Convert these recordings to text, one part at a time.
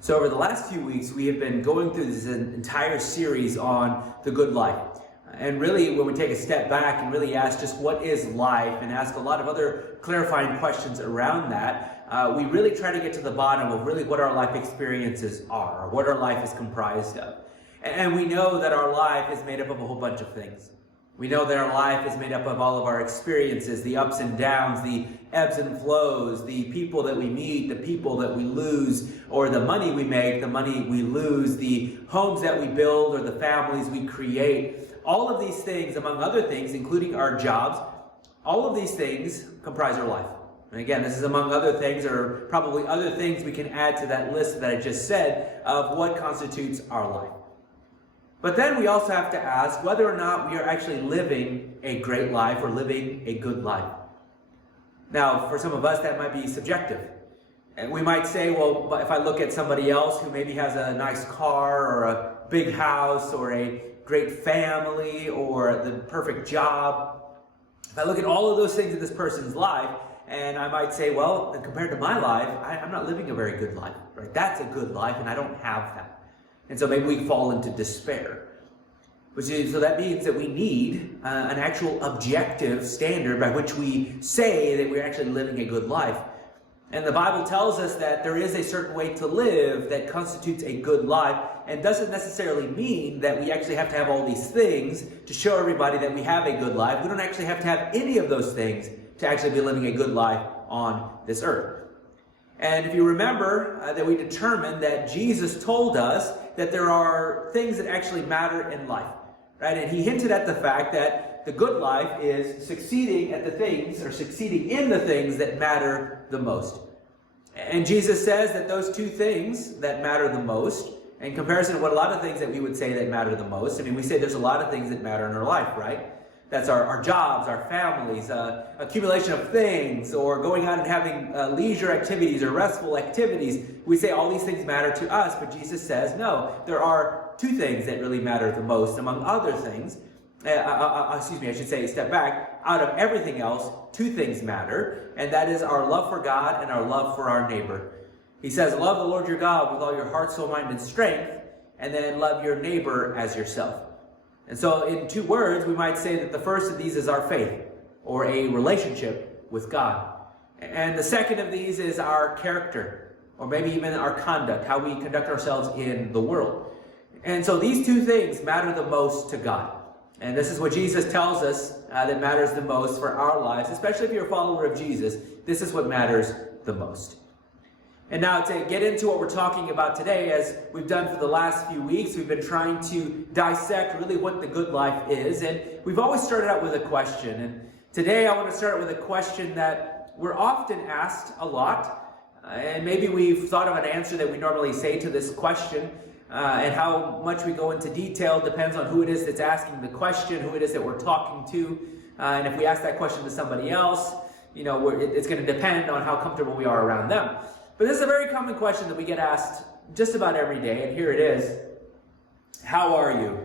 So over the last few weeks, we have been going through this entire series on the good life. And really, when we take a step back and really ask just what is life and ask a lot of other clarifying questions around that, we really try to get to the bottom of really what our life experiences are, or what our life is comprised of. And we know that our life is made up of a whole bunch of things. We know that our life is made up of all of our experiences, the ups and downs, the ebbs and flows, the people that we meet, the people that we lose, or the money we make, the money we lose, the homes that we build, or the families we create. All of these things, among other things, including our jobs, all of these things comprise our life. And again, this is among other things, or probably other things we can add to that list that I just said of what constitutes our life. But then we also have to ask whether or not we are actually living a great life or living a good life. Now, for some of us, that might be subjective. And we might say, well, but if I look at somebody else who maybe has a nice car or a big house or a great family or the perfect job, if I look at all of those things in this person's life, and I might say, well, compared to my life, I'm not living a very good life. Right? That's a good life, and I don't have that. And so maybe we fall into despair. So that means that we need an actual objective standard by which we say that we're actually living a good life. And the Bible tells us that there is a certain way to live that constitutes a good life, and doesn't necessarily mean that we actually have to have all these things to show everybody that we have a good life. We don't actually have to have any of those things to actually be living a good life on this earth. And if you remember that we determined that Jesus told us that there are things that actually matter in life, right? And he hinted at the fact that the good life is succeeding at the things, or succeeding in the things that matter the most. And Jesus says that those two things that matter the most, in comparison to what a lot of things that we would say that matter the most, I mean, we say there's a lot of things that matter in our life, right? That's our jobs, our families, accumulation of things, or going out and having leisure activities or restful activities. We say all these things matter to us, but Jesus says, no, there are two things that really matter the most, among other things. I should say, step back. Out of everything else, two things matter, and that is our love for God and our love for our neighbor. He says, love the Lord your God with all your heart, soul, mind, and strength, and then love your neighbor as yourself. And so in two words, we might say that the first of these is our faith, or a relationship with God. And the second of these is our character, or maybe even our conduct, how we conduct ourselves in the world. And so these two things matter the most to God. And this is what Jesus tells us that matters the most for our lives, especially if you're a follower of Jesus. This is what matters the most. And now to get into what we're talking about today, as we've done for the last few weeks, we've been trying to dissect really what the good life is. And we've always started out with a question. And today I want to start with a question that we're often asked a lot. And maybe we've thought of an answer that we normally say to this question. And how much we go into detail depends on who it is that's asking the question, who it is that we're talking to. And if we ask that question to somebody else, it's going to depend on how comfortable we are around them. But this is a very common question that we get asked just about every day, and here it is. How are you?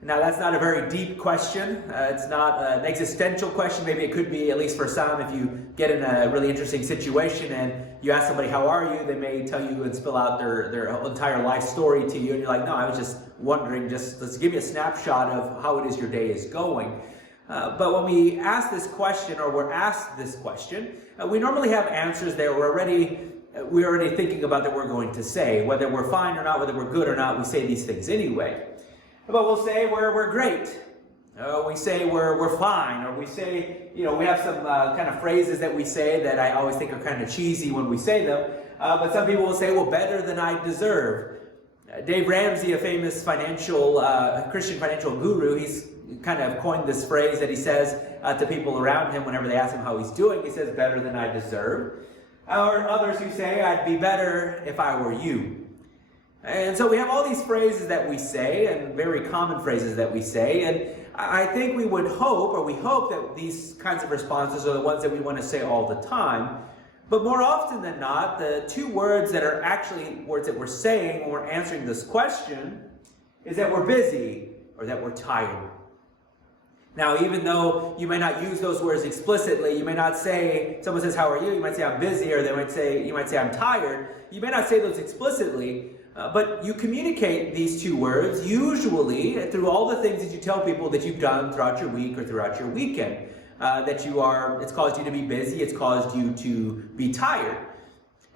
Now, that's not a very deep question. It's not an existential question. Maybe it could be, at least for some, if you get in a really interesting situation and you ask somebody, how are you? They may tell you and spill out their entire life story to you, and you're like, no, I was just wondering, let's give you a snapshot of how it is your day is going. But when we ask this question, or we're asked this question, we normally have answers there. We're already thinking about that we're going to say. Whether we're fine or not, whether we're good or not, we say these things anyway. But we'll say we're great. We say we're fine. Or we say, we have some kind of phrases that we say that I always think are kind of cheesy when we say them. But some people will say, well, better than I deserve. Dave Ramsey, a famous Christian financial guru, he's kind of coined this phrase that he says to people around him whenever they ask him how he's doing. He says, better than I deserve. Or others who say, I'd be better if I were you. And so we have all these phrases that we say, and very common phrases that we say, and I think we hope that these kinds of responses are the ones that we want to say all the time. But more often than not, the two words that are actually words that we're saying when we're answering this question is that we're busy or that we're tired. Now, even though you may not use those words explicitly, you may not say, someone says, how are you? You might say, I'm busy, or you might say, I'm tired. You may not say those explicitly, but you communicate these two words usually through all the things that you tell people that you've done throughout your week or throughout your weekend. It's caused you to be busy, it's caused you to be tired.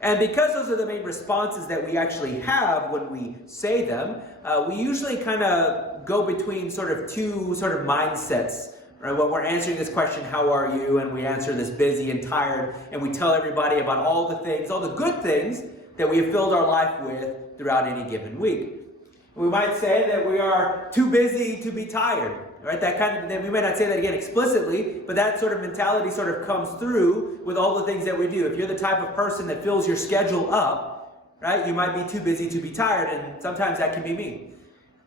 And because those are the main responses that we actually have when we say them, we usually kind of go between sort of two sort of mindsets. Right? When we're answering this question, how are you? And we answer this busy and tired, and we tell everybody about all the things, all the good things that we have filled our life with throughout any given week. We might say that we are too busy to be tired. Right? We may not say that again explicitly, but that sort of mentality sort of comes through with all the things that we do. If you're the type of person that fills your schedule up, right, you might be too busy to be tired, and sometimes that can be me.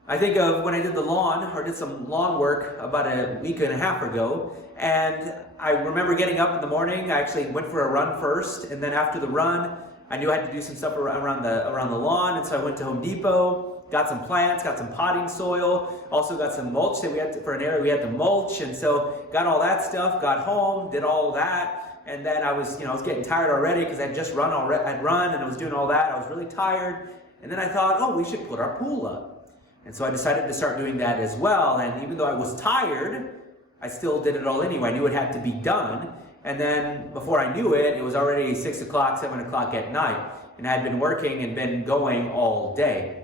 I think of when I did the lawn, or did some lawn work about a week and a half ago, and I remember getting up in the morning. I actually went for a run first, and then after the run, I knew I had to do some stuff around the lawn, and so I went to Home Depot. Got some plants, got some potting soil, also got some mulch that we had to, for an area we had to mulch, and so got all that stuff, got home, did all that, and then I was getting tired already because I'd just run and I was doing all that. I was really tired, and then I thought, oh, we should put our pool up. And so I decided to start doing that as well, and even though I was tired, I still did it all anyway. I knew it had to be done, and then before I knew it, it was already 6 o'clock, 7 o'clock at night, and I had been working and been going all day.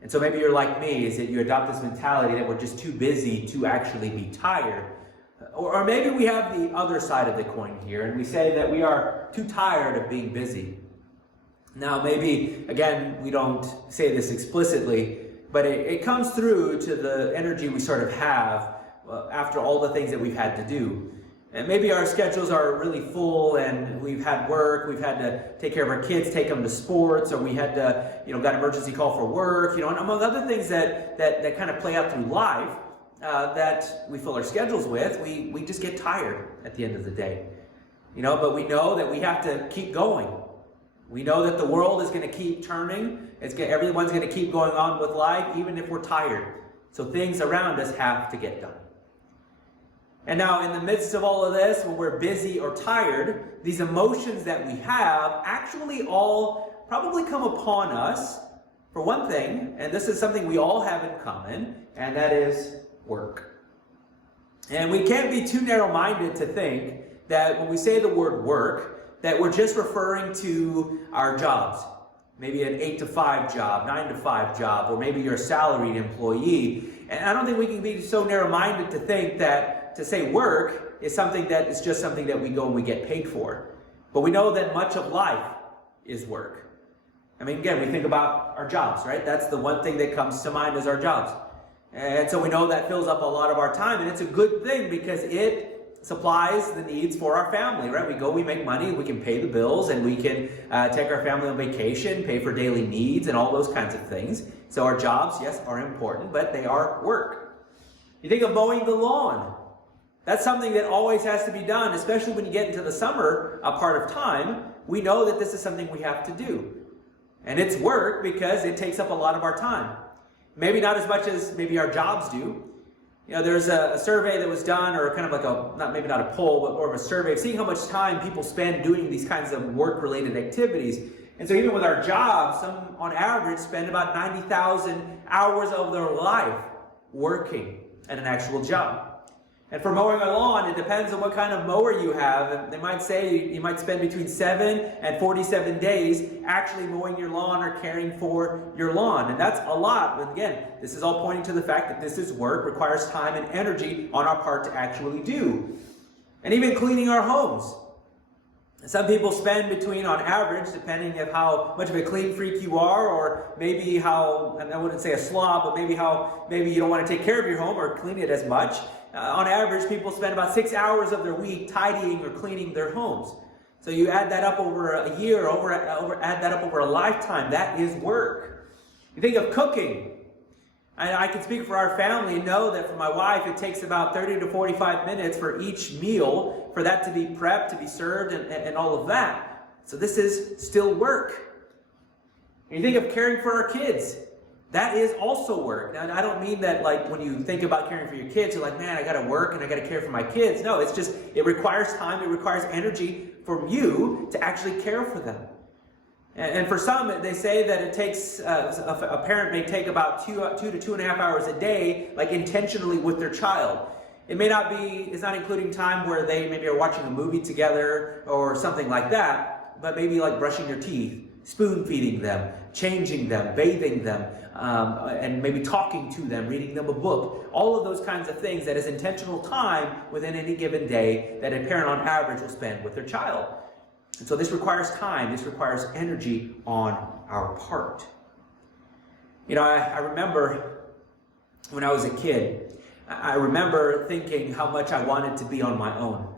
And so maybe you're like me, is that you adopt this mentality that we're just too busy to actually be tired. Or maybe we have the other side of the coin here, and we say that we are too tired of being busy. Now maybe, again, we don't say this explicitly, but it comes through to the energy we sort of have after all the things that we've had to do. And maybe our schedules are really full, and we've had work, we've had to take care of our kids, take them to sports, or we had to, got an emergency call for work, and among other things that kind of play out through life that we fill our schedules with, we just get tired at the end of the day. But we know that we have to keep going. We know that the world is going to keep turning. Everyone's going to keep going on with life, even if we're tired. So things around us have to get done. And now in the midst of all of this, when we're busy or tired, these emotions that we have actually all probably come upon us for one thing, and this is something we all have in common, and that is work. And we can't be too narrow-minded to think that when we say the word work, that we're just referring to our jobs. Maybe an 8 to 5 job, 9 to 5 job, or maybe you're a salaried employee. And I don't think we can be so narrow-minded to think that to say work is something that is just something that we go and we get paid for. But we know that much of life is work. I mean, again, we think about our jobs, right? That's the one thing that comes to mind is our jobs. And so we know that fills up a lot of our time, and it's a good thing because it supplies the needs for our family, right? We go, we make money, we can pay the bills, and we can take our family on vacation, pay for daily needs, and all those kinds of things. So our jobs, yes, are important, but they are work. You think of mowing the lawn. That's something that always has to be done, especially when you get into the summer part of time. We know that this is something we have to do. And it's work because it takes up a lot of our time. Maybe not as much as maybe our jobs do. There's a survey that was done, or kind of like maybe not a poll, but more of a survey of seeing how much time people spend doing these kinds of work-related activities. And so even with our jobs, some on average spend about 90,000 hours of their life working at an actual job. And for mowing a lawn, it depends on what kind of mower you have. They might say you might spend between 7 and 47 days actually mowing your lawn or caring for your lawn. And that's a lot. But again, this is all pointing to the fact that this is work, requires time and energy on our part to actually do. And even cleaning our homes. Some people spend between, on average, depending on how much of a clean freak you are, or maybe how, and I wouldn't say a slob, but maybe you don't want to take care of your home or clean it as much. On average, people spend about 6 hours of their week tidying or cleaning their homes. So you add that up over a year, add that up over a lifetime. That is work. You think of cooking. I can speak for our family and know that for my wife, it takes about 30 to 45 minutes for each meal for that to be prepped, to be served, and all of that. So this is still work. And you think of caring for our kids. that is also work. Now, I don't mean that like when you think about caring for your kids, you're like, man, I got to work and I got to care for my kids. No, it's just, it requires time, it requires energy from you to actually care for them. And for some, they say that it takes, a parent may take about 2 to 2.5 hours a day, like intentionally with their child. It may not be, it's not including time where they maybe are watching a movie together or something like that, but maybe like brushing their teeth, spoon feeding them, changing them, bathing them, and maybe talking to them, reading them a book. All of those kinds of things that is intentional time within any given day that a parent on average will spend with their child. And so this requires time, this requires energy on our part. You know, I remember when I was a kid, I remember thinking how much I wanted to be on my own.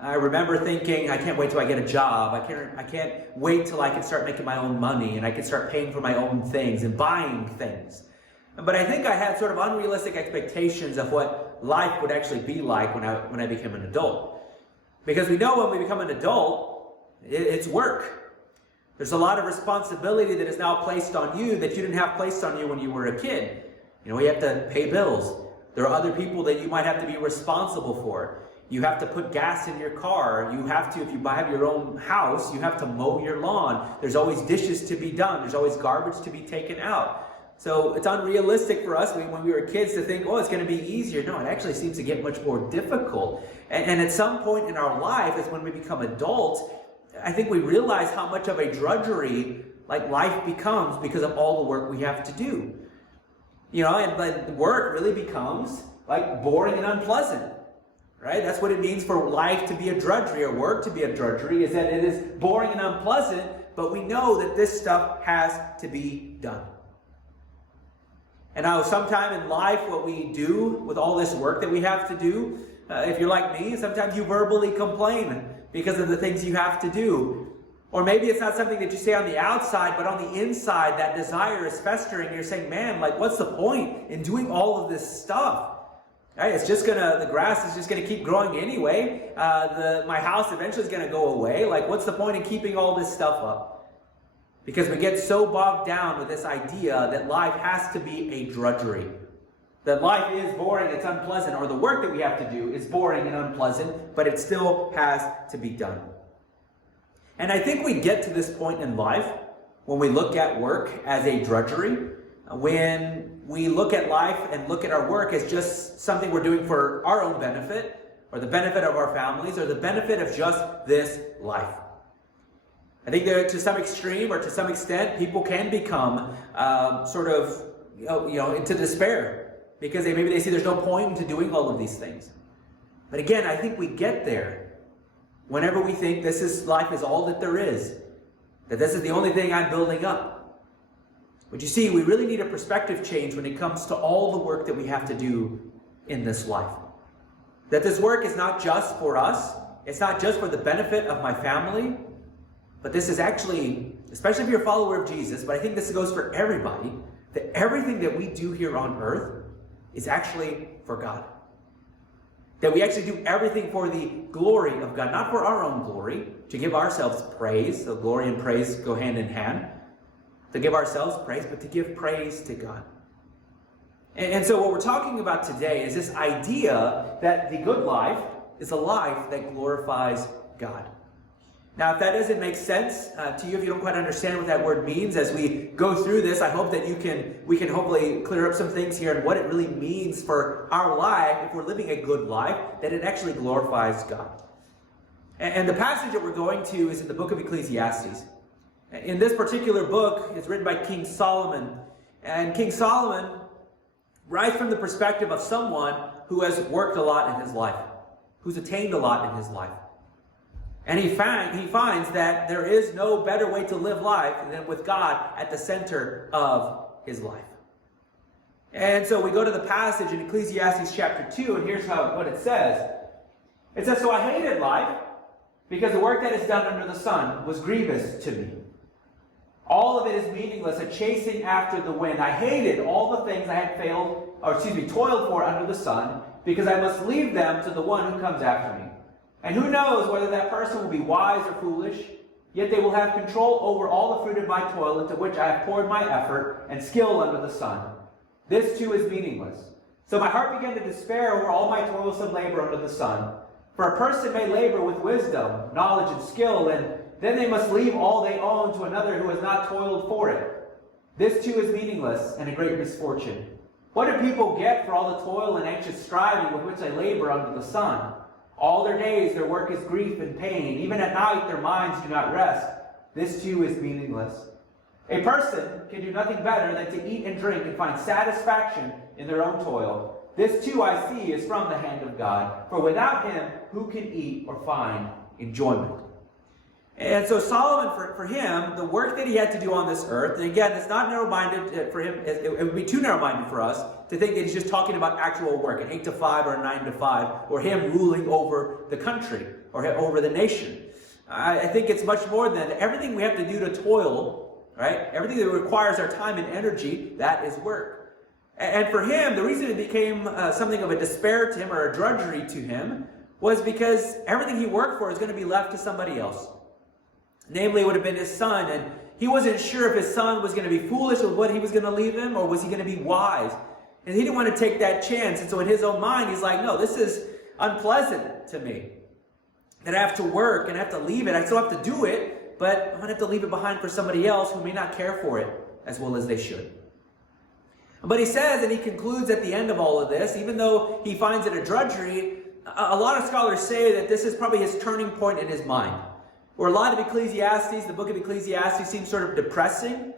I remember thinking, I can't wait till I get a job. I can't wait till I can start making my own money and I can start paying for my own things and buying things. But I think I had sort of unrealistic expectations of what life would actually be like when I became an adult. Because we know when we become an adult, it's work. There's a lot of responsibility that is now placed on you that you didn't have placed on you when you were a kid. You know, you have to pay bills. There are other people that you might have to be responsible for. You have to put gas in your car. You have to, if you have your own house, you have to mow your lawn. There's always dishes to be done. There's always garbage to be taken out. So it's unrealistic for us when we were kids to think, oh, it's going to be easier. No, it actually seems to get much more difficult. And at some point in our life, is when we become adults, I think we realize how much of a drudgery like life becomes because of all the work we have to do. You know, and work really becomes like boring and unpleasant. Right? That's what it means for life to be a drudgery, or work to be a drudgery, is that it is boring and unpleasant, but we know that this stuff has to be done. And now sometime in life, what we do with all this work that we have to do, if you're like me, sometimes you verbally complain because of the things you have to do. Or maybe it's not something that you say on the outside, but on the inside, that desire is festering. You're saying, man, like, what's the point in doing all of this stuff? Right? It's just the grass is just gonna keep growing anyway. My house eventually is gonna go away. Like, what's the point in keeping all this stuff up? Because we get so bogged down with this idea that life has to be a drudgery. That life is boring, it's unpleasant, or the work that we have to do is boring and unpleasant, but it still has to be done. And I think we get to this point in life when we look at work as a drudgery, when we look at life and look at our work as just something we're doing for our own benefit, or the benefit of our families, or the benefit of just this life. I think that to some extreme or to some extent, people can become into despair because maybe they see there's no point into doing all of these things. But again, I think we get there whenever we think life is all that there is, that this is the only thing I'm building up. But you see, we really need a perspective change when it comes to all the work that we have to do in this life. That this work is not just for us, it's not just for the benefit of my family, but this is actually, especially if you're a follower of Jesus, but I think this goes for everybody, that everything that we do here on earth is actually for God. That we actually do everything for the glory of God, not for our own glory, to give ourselves praise. So glory and praise go hand in hand. To give ourselves praise, but to give praise to God. And so what we're talking about today is this idea that the good life is a life that glorifies God. Now, if that doesn't make sense to you, if you don't quite understand what that word means, as we go through this, I hope that we can hopefully clear up some things here and what it really means for our life, if we're living a good life, that it actually glorifies God. And the passage that we're going to is in the book of Ecclesiastes. In this particular book, it's written by King Solomon. And King Solomon writes from the perspective of someone who has worked a lot in his life, who's attained a lot in his life. And he finds that there is no better way to live life than with God at the center of his life. And so we go to the passage in Ecclesiastes chapter 2, and here's what it says. It says, "So I hated life, because the work that is done under the sun was grievous to me. All of it is meaningless, a chasing after the wind. I hated all the things I had toiled for under the sun, because I must leave them to the one who comes after me. And who knows whether that person will be wise or foolish? Yet they will have control over all the fruit of my toil into which I have poured my effort and skill under the sun. This too is meaningless. So my heart began to despair over all my toilsome labor under the sun. For a person may labor with wisdom, knowledge, and skill, and then they must leave all they own to another who has not toiled for it. This too is meaningless and a great misfortune. What do people get for all the toil and anxious striving with which they labor under the sun? All their days their work is grief and pain. Even at night their minds do not rest. This too is meaningless. A person can do nothing better than to eat and drink and find satisfaction in their own toil. This too I see is from the hand of God. For without him, who can eat or find enjoyment? And so Solomon, for him, the work that he had to do on this earth, and again, it's not narrow-minded for him, it would be too narrow-minded for us to think that he's just talking about actual work, an 8 to 5 or a 9 to 5, or him ruling over the country or over the nation. I think it's much more than that. Everything we have to do to toil, right? Everything that requires our time and energy, that is work. And for him, the reason it became something of a despair to him or a drudgery to him was because everything he worked for is going to be left to somebody else. Namely, it would have been his son, and he wasn't sure if his son was going to be foolish with what he was going to leave him, or was he going to be wise? And he didn't want to take that chance, and so in his own mind, he's like, no, this is unpleasant to me. That I have to work, and I have to leave it. I still have to do it, but I'm going to have to leave it behind for somebody else who may not care for it as well as they should. But he says, and he concludes at the end of all of this, even though he finds it a drudgery, a lot of scholars say that this is probably his turning point in his mind. Where a lot of Ecclesiastes, the book of Ecclesiastes, seems sort of depressing.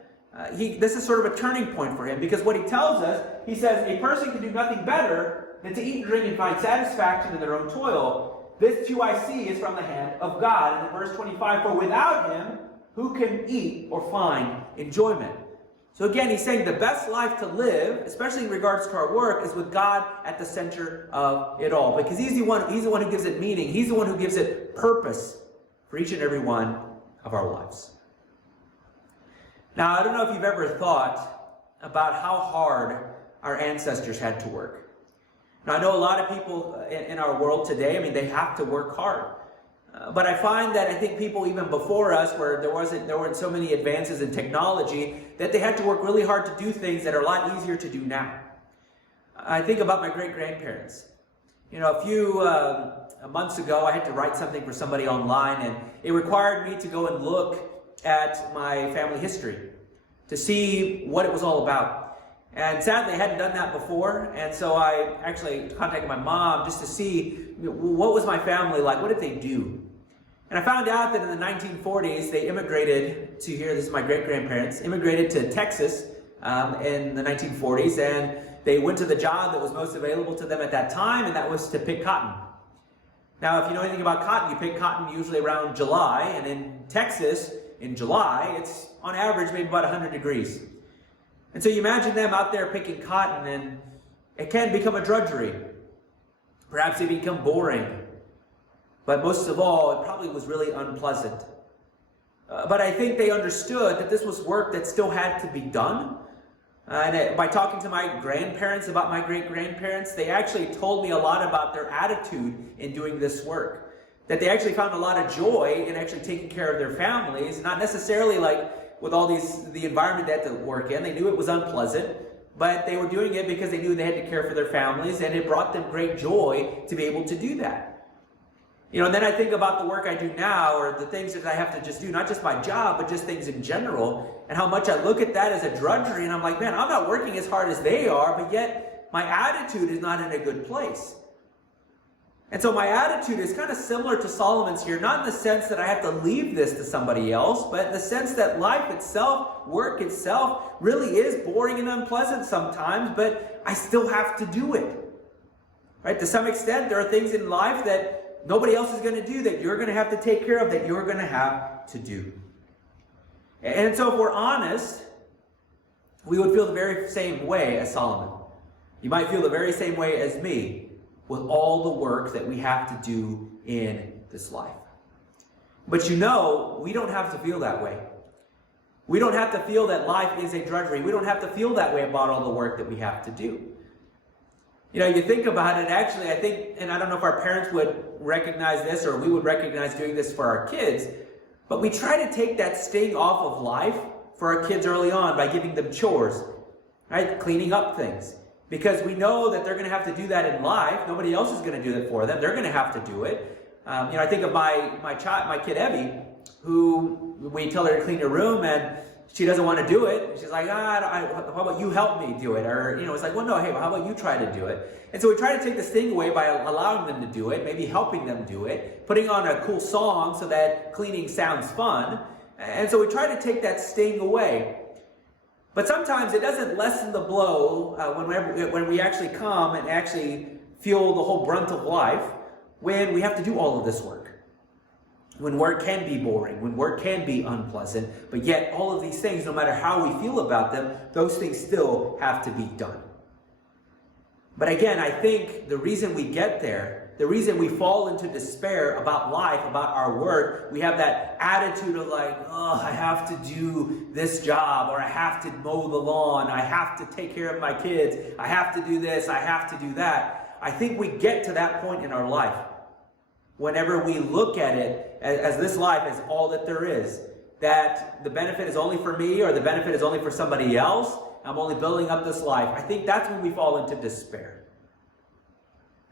This is sort of a turning point for him, because what he tells us, he says, a person can do nothing better than to eat and drink and find satisfaction in their own toil. This too I see is from the hand of God. And in verse 25, for without him, who can eat or find enjoyment? So again, he's saying the best life to live, especially in regards to our work, is with God at the center of it all. Because he's the one who gives it meaning. He's the one who gives it purpose for each and every one of our lives. Now, I don't know if you've ever thought about how hard our ancestors had to work. Now, I know a lot of people in our world today, they have to work hard. But I find that I think people even before us, where there weren't so many advances in technology, that they had to work really hard to do things that are a lot easier to do now. I think about my great-grandparents. A few months ago, I had to write something for somebody online, and it required me to go and look at my family history to see what it was all about. And sadly, I hadn't done that before, and so I actually contacted my mom just to see what was my family like, what did they do? And I found out that in the 1940s, they immigrated to here. This is my great-grandparents, immigrated to Texas in the 1940s, and they went to the job that was most available to them at that time, and that was to pick cotton. Now, if you know anything about cotton, you pick cotton usually around July, and in Texas, in July, it's on average maybe about 100 degrees. And so you imagine them out there picking cotton, and it can become a drudgery. Perhaps it become boring. But most of all, it probably was really unpleasant. But I think they understood that this was work that still had to be done. And by talking to my grandparents about my great-grandparents, they actually told me a lot about their attitude in doing this work. That they actually found a lot of joy in actually taking care of their families, not necessarily like with all the environment they had to work in. They knew it was unpleasant, but they were doing it because they knew they had to care for their families, and it brought them great joy to be able to do that. And then I think about the work I do now, or the things that I have to just do, not just my job, but just things in general, and how much I look at that as a drudgery, and I'm like, man, I'm not working as hard as they are, but yet my attitude is not in a good place. And so my attitude is kind of similar to Solomon's here, not in the sense that I have to leave this to somebody else, but in the sense that life itself, work itself, really is boring and unpleasant sometimes, but I still have to do it. Right? To some extent, there are things in life that nobody else is going to do, that you're going to have to take care of, that you're going to have to do. And so if we're honest, we would feel the very same way as Solomon. You might feel the very same way as me with all the work that we have to do in this life. But we don't have to feel that way. We don't have to feel that life is a drudgery. We don't have to feel that way about all the work that we have to do. You think about it, actually, I think, and I don't know if our parents would recognize this or we would recognize doing this for our kids, But we try to take that sting off of life for our kids early on by giving them chores, right? Cleaning up things. Because we know that they're going to have to do that in life. Nobody else is going to do that for them. They're going to have to do it. I think of my kid Evie, who we tell her to clean her room and she doesn't want to do it. She's like, how about you help me do it? Or, it's like, well, no, hey, how about you try to do it? And so we try to take this thing away by allowing them to do it, maybe helping them do it, putting on a cool song so that cleaning sounds fun. And so we try to take that sting away. But sometimes it doesn't lessen the blow when we actually come and actually feel the whole brunt of life when we have to do all of this work. When work can be boring, when work can be unpleasant, but yet all of these things, no matter how we feel about them, those things still have to be done. But again, I think the reason we get there, the reason we fall into despair about life, about our work, we have that attitude of like, oh, I have to do this job, or I have to mow the lawn, I have to take care of my kids, I have to do this, I have to do that. I think we get to that point in our life whenever we look at it as this life is all that there is, that the benefit is only for me or the benefit is only for somebody else, I'm only building up this life. I think that's when we fall into despair.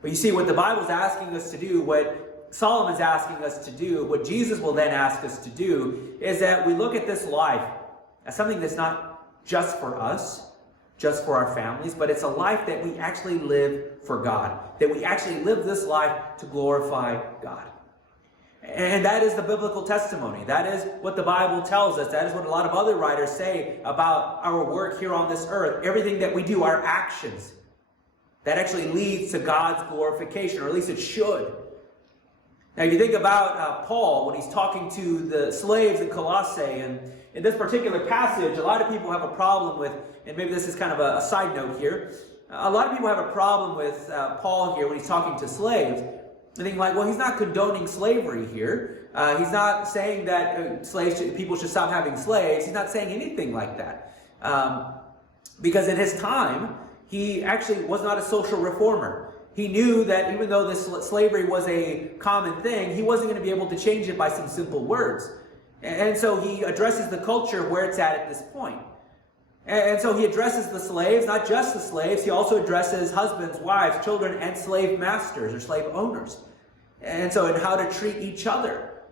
But you see, what the Bible's asking us to do, what Solomon's asking us to do, what Jesus will then ask us to do, is that we look at this life as something that's not just for us, just for our families, but it's a life that we actually live for God, that we actually live this life to glorify God. And that is the biblical testimony. That is what the Bible tells us. That is what a lot of other writers say about our work here on this earth. Everything that we do, our actions, that actually leads to God's glorification, or at least it should. Now, if you think about Paul, when he's talking to the slaves in Colossae, and in this particular passage, a lot of people have a problem with, and maybe this is kind of a side note here, a lot of people have a problem with Paul here when he's talking to slaves. I think like, well, he's not condoning slavery here. He's not saying that people should stop having slaves. He's not saying anything like that. Because in his time, he actually was not a social reformer. He knew that even though this slavery was a common thing, he wasn't going to be able to change it by some simple words. And so he addresses the culture where it's at this point. And so he addresses the slaves, not just the slaves, he also addresses husbands, wives, children, and slave masters or slave owners. And so, and how to treat each other.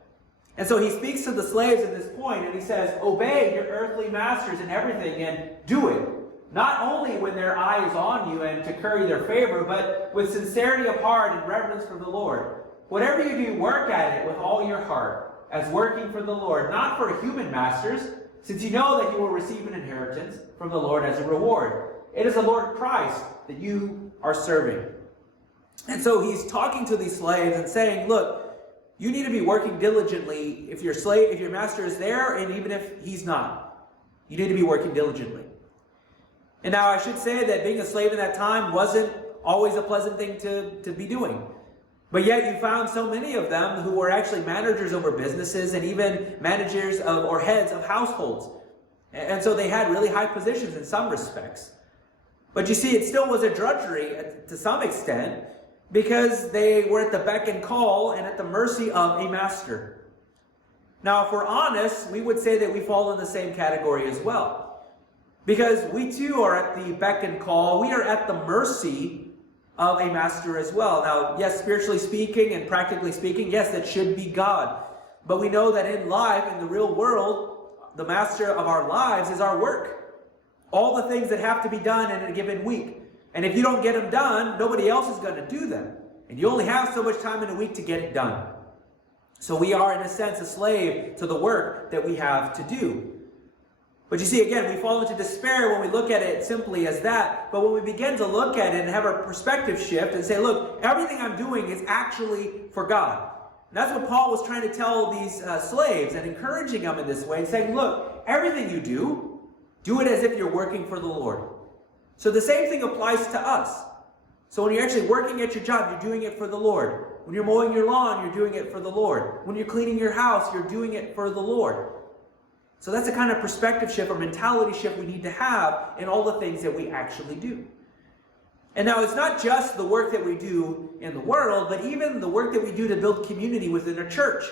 And so he speaks to the slaves at this point, and he says, obey your earthly masters in everything, and do it. Not only when their eye is on you and to curry their favor, but with sincerity of heart and reverence for the Lord. Whatever you do, work at it with all your heart, as working for the Lord, not for human masters, since you know that you will receive an inheritance from the Lord as a reward. It is the Lord Christ that you are serving. And so he's talking to these slaves and saying, look, you need to be working diligently if your master is there, and even if he's not. You need to be working diligently. And now I should say that being a slave in that time wasn't always a pleasant thing to be doing. But yet you found so many of them who were actually managers over businesses and even managers or heads of households. And so they had really high positions in some respects. But you see, it still was a drudgery to some extent because they were at the beck and call and at the mercy of a master. Now, if we're honest, we would say that we fall in the same category as well. Because we too are at the beck and call. We are at the mercy of a master as well. Now, yes, spiritually speaking and practically speaking, yes, that should be God. But we know that in life, in the real world, the master of our lives is our work. All the things that have to be done in a given week. And if you don't get them done, nobody else is going to do them. And you only have so much time in a week to get it done. So we are, in a sense, a slave to the work that we have to do. But you see, again, we fall into despair when we look at it simply as that. But when we begin to look at it and have our perspective shift and say, look, everything I'm doing is actually for God. And that's what Paul was trying to tell these slaves and encouraging them in this way and saying, look, everything you do it as if you're working for the Lord. So the same thing applies to us. So when you're actually working at your job, you're doing it for the Lord. When you're mowing your lawn, you're doing it for the Lord. When you're cleaning your house, you're doing it for the Lord. So that's the kind of perspective shift or mentality shift we need to have in all the things that we actually do. And now it's not just the work that we do in the world, but even the work that we do to build community within a church.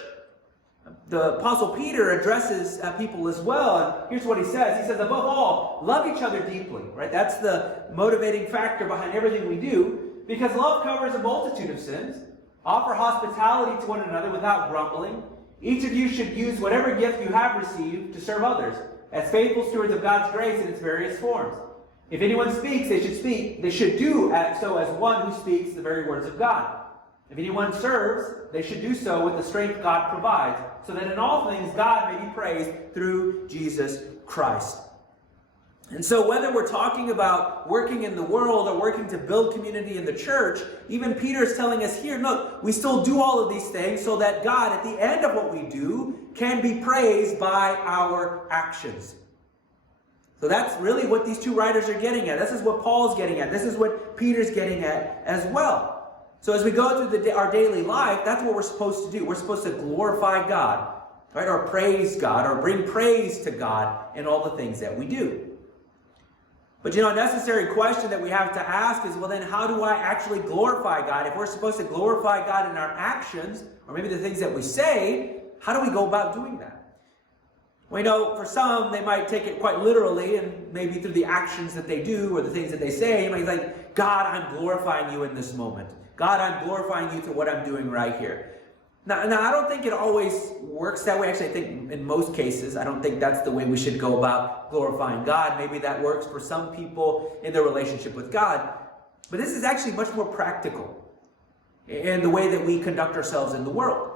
the Apostle Peter addresses people as well. And here's what he says. He says, above all, love each other deeply. Right? That's the motivating factor behind everything we do, because love covers a multitude of sins. Offer hospitality to one another without grumbling. Each of you should use whatever gift you have received to serve others, as faithful stewards of God's grace in its various forms. If anyone speaks, they should do so as one who speaks the very words of God. If anyone serves, they should do so with the strength God provides, so that in all things God may be praised through Jesus Christ. And so whether we're talking about working in the world or working to build community in the church, even Peter is telling us here, look, we still do all of these things so that God, at the end of what we do, can be praised by our actions. So that's really what these two writers are getting at. This is what Paul's getting at. This is what Peter's getting at as well. So as we go through our daily life, that's what we're supposed to do. We're supposed to glorify God, right? Or praise God, or bring praise to God in all the things that we do. But a necessary question that we have to ask is, well then, how do I actually glorify God? If we're supposed to glorify God in our actions, or maybe the things that we say, how do we go about doing that? Well, for some, they might take it quite literally, and maybe through the actions that they do or the things that they say, you might think, God, I'm glorifying you in this moment. God, I'm glorifying you through what I'm doing right here. Now, I don't think it always works that way. Actually, I think in most cases, I don't think that's the way we should go about glorifying God. Maybe that works for some people in their relationship with God. But this is actually much more practical in the way that we conduct ourselves in the world.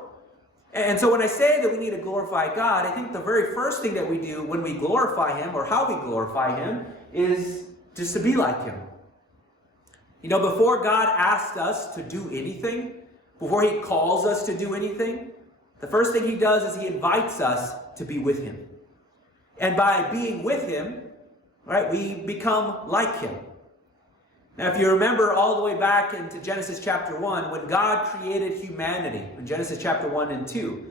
And so when I say that we need to glorify God, I think the very first thing that we do when we glorify Him, or how we glorify Him, is just to be like Him. Before God asks us to do anything, before He calls us to do anything, the first thing He does is He invites us to be with Him. And by being with Him, right, we become like Him. Now, if you remember all the way back into Genesis chapter 1, when God created humanity, in Genesis chapter 1 and 2,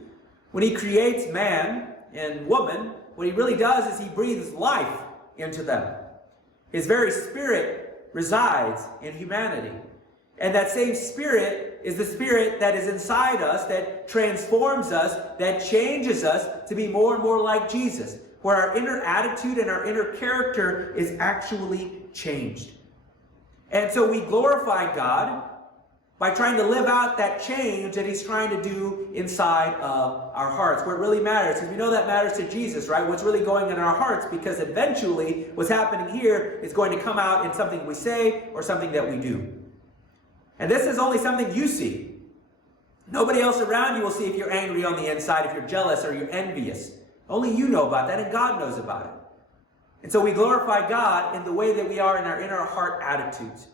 when He creates man and woman, what He really does is He breathes life into them. His very Spirit resides in humanity. And that same Spirit is the Spirit that is inside us, that transforms us, that changes us to be more and more like Jesus, where our inner attitude and our inner character is actually changed. And so we glorify God by trying to live out that change that He's trying to do inside of our hearts, where it really matters. Because we know that matters to Jesus, right? What's really going on in our hearts, because eventually what's happening here is going to come out in something we say or something that we do. And this is only something you see. Nobody else around you will see if you're angry on the inside, if you're jealous or you're envious. Only you know about that, and God knows about it. And so we glorify God in the way that we are in our inner heart attitudes.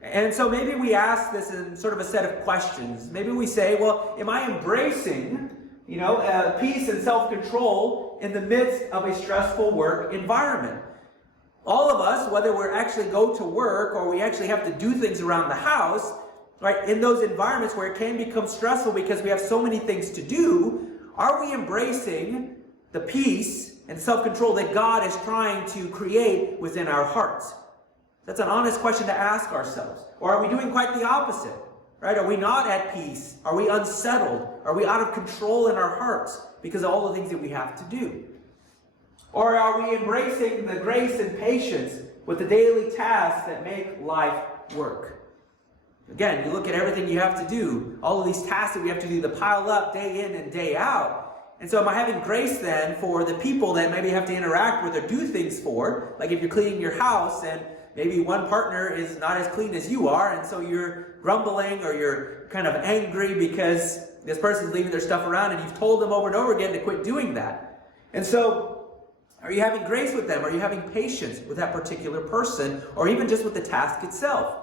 And so maybe we ask this in sort of a set of questions. Maybe we say, well, am I embracing, peace and self-control in the midst of a stressful work environment? All of us, whether we actually go to work or we actually have to do things around the house, right, in those environments where it can become stressful because we have so many things to do, are we embracing the peace and self-control that God is trying to create within our hearts? That's an honest question to ask ourselves. Or are we doing quite the opposite? Right? Are we not at peace? Are we unsettled? Are we out of control in our hearts because of all the things that we have to do? Or are we embracing the grace and patience with the daily tasks that make life work? Again, you look at everything you have to do, all of these tasks that we have to do, that pile up day in and day out. And so am I having grace then for the people that maybe have to interact with or do things for? Like if you're cleaning your house and maybe one partner is not as clean as you are, and so you're grumbling or you're kind of angry because this person's leaving their stuff around and you've told them over and over again to quit doing that. And so are you having grace with them? Are you having patience with that particular person, or even just with the task itself?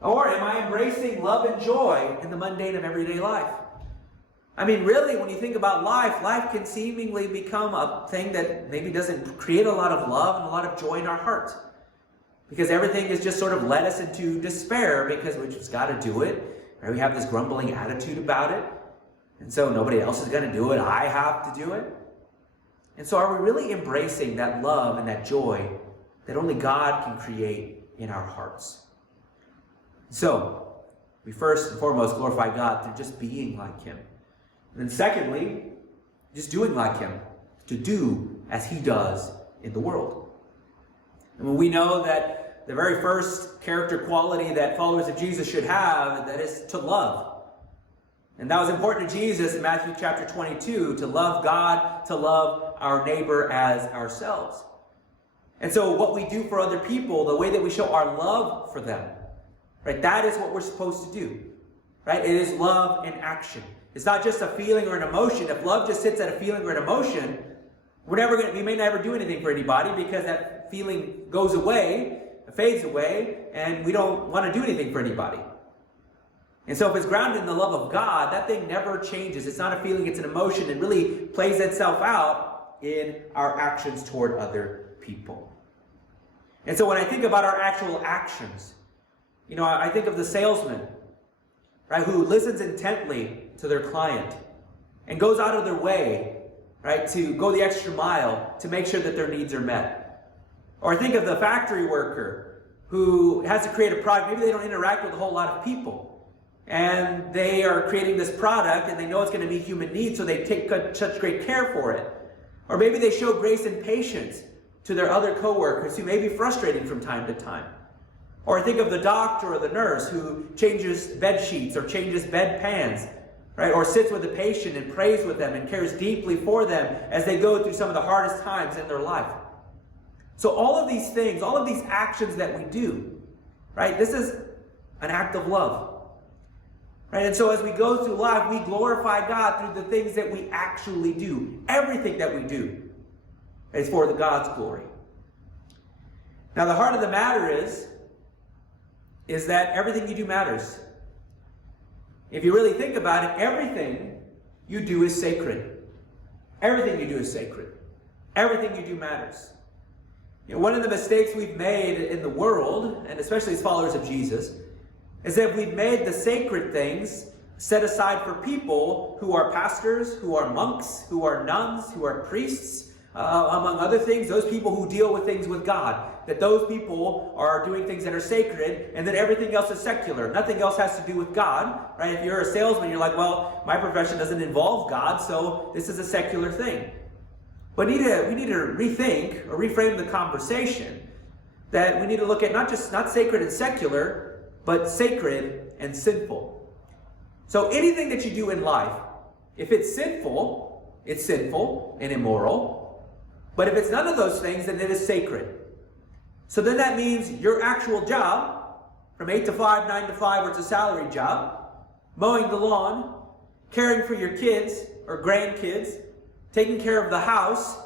Or am I embracing love and joy in the mundane of everyday life? I mean, really, when you think about life can seemingly become a thing that maybe doesn't create a lot of love and a lot of joy in our hearts. Because everything has just sort of led us into despair because we just got to do it. Or we have this grumbling attitude about it. And so nobody else is going to do it. I have to do it. And so are we really embracing that love and that joy that only God can create in our hearts? So we first and foremost glorify God through just being like Him. And then secondly, just doing like him, to do as he does in the world. And when we know that the very first character quality that followers of Jesus should have, that is to love. And that was important to Jesus in Matthew chapter 22, to love God, to love our neighbor as ourselves. And so what we do for other people, the way that we show our love for them, right, that is what we're supposed to do. Right? It is love in action. It's not just a feeling or an emotion. If love just sits at a feeling or an emotion, we may never do anything for anybody because that feeling goes away, fades away, and we don't want to do anything for anybody. And so if it's grounded in the love of God, that thing never changes. It's not a feeling, it's an emotion. It really plays itself out in our actions toward other people. And so when I think about our actual actions, I think of the salesman, right, who listens intently to their client and goes out of their way, right, to go the extra mile to make sure that their needs are met. Or I think of the factory worker who has to create a product. Maybe they don't interact with a whole lot of people. And they are creating this product and they know it's going to meet human needs, so they take such great care for it. Or maybe they show grace and patience to their other coworkers who may be frustrating from time to time. Or think of the doctor or the nurse who changes bed sheets or changes bedpans, right? Or sits with the patient and prays with them and cares deeply for them as they go through some of the hardest times in their life. So all of these things, all of these actions that we do, right? This is an act of love. Right? And so as we go through life, we glorify God through the things that we actually do. Everything that we do is for the God's glory. Now the heart of the matter is that everything you do matters. If you really think about it, everything you do is sacred. Everything you do is sacred. Everything you do matters. One of the mistakes we've made in the world, and especially as followers of Jesus, is that we've made the sacred things set aside for people who are pastors, who are monks, who are nuns, who are priests, among other things, those people who deal with things with God. That those people are doing things that are sacred, and that everything else is secular. Nothing else has to do with God, right? If you're a salesman, you're like, well, my profession doesn't involve God, so this is a secular thing. But we need to rethink or reframe the conversation, that we need to look at not sacred and secular, but sacred and sinful. So anything that you do in life, if it's sinful and immoral. But if it's none of those things, then it is sacred. So then that means your actual job, from 8 to 5, 9 to 5, or it's a salary job, mowing the lawn, caring for your kids or grandkids, taking care of the house,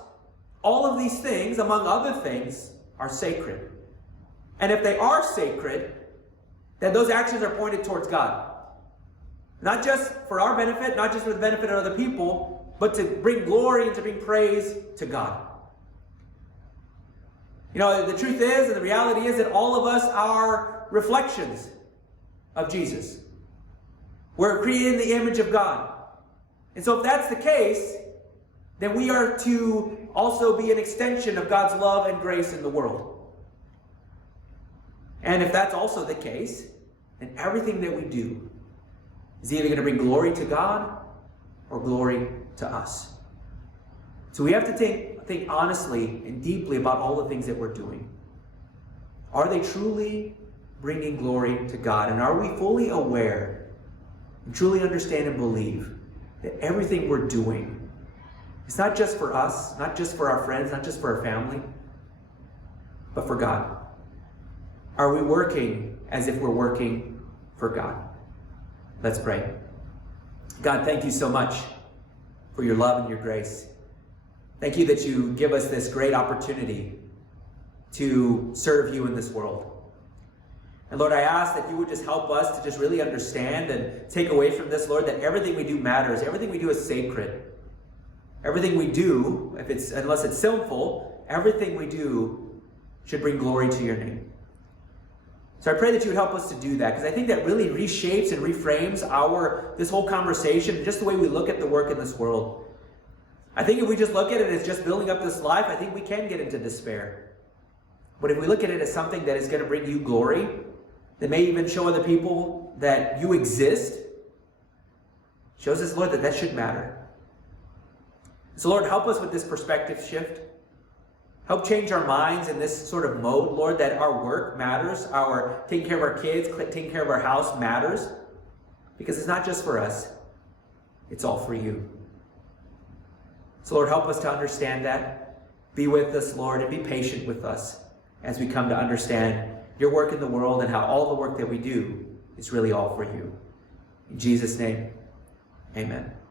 all of these things, among other things, are sacred. And if they are sacred, then those actions are pointed towards God. Not just for our benefit, not just for the benefit of other people, but to bring glory and to bring praise to God. The truth is, and the reality is, that all of us are reflections of Jesus. We're created in the image of God. And so if that's the case, then we are to also be an extension of God's love and grace in the world. And if that's also the case, then everything that we do is either going to bring glory to God or glory to us. So we have to think honestly and deeply about all the things that we're doing. Are they truly bringing glory to God? And are we fully aware and truly understand and believe that everything we're doing is not just for us, not just for our friends, not just for our family, but for God? Are we working as if we're working for God? Let's pray. God, thank you so much for your love and your grace. Thank you that you give us this great opportunity to serve you in this world. And Lord, I ask that you would just help us to just really understand and take away from this, Lord, that everything we do matters. Everything we do is sacred. Everything we do, unless it's sinful, everything we do should bring glory to your name. So I pray that you would help us to do that, because I think that really reshapes and reframes this whole conversation, just the way we look at the work in this world. I think if we just look at it as just building up this life, I think we can get into despair. But if we look at it as something that is going to bring you glory, that may even show other people that you exist, Shows us, Lord, that that should matter. So, Lord, help us with this perspective shift. Help change our minds in this sort of mode, Lord, that our work matters, our taking care of our kids, taking care of our house matters. Because it's not just for us, it's all for you. So, Lord, help us to understand that. Be with us, Lord, and be patient with us as we come to understand your work in the world and how all the work that we do is really all for you. In Jesus' name, amen.